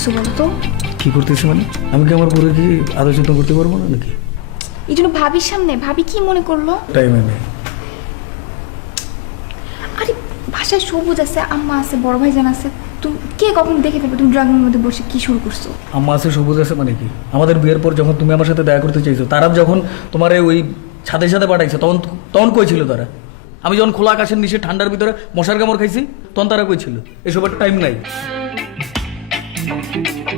করতেছো বলো তো? কি করতেছি মানে? আমি কি আমার বউরে কি আদর যত্ন করতে পারবো না নাকি? এই জন্য ভাবির সামনে ভাবি কি মনে করলো? টাইমে নেই। আরে বাসায় সবুজ আছে, আম্মা আছে, বড় ভাইজান আছে, তুমি কে কখন দেখে ফেলবে তুমি ড্রাগনের মধ্যে বসে কি শুরু করছো? আম্মা আছে, সবুজ আছে মানে কি? আমাদের বিয়ের পর যখন তুমি আমার সাথে দেখা করতে চাইছো, তারা যখন তোমার ওই ছাদের সাথে পাঠাইছো, তখন তখন কই ছিল তারা? আমি যখন খোলা আকাশের নিচে ঠান্ডার ভিতরে মশার কামড় খাইছি, তখন তারা কই ছিল? এসবের টাইম নাই।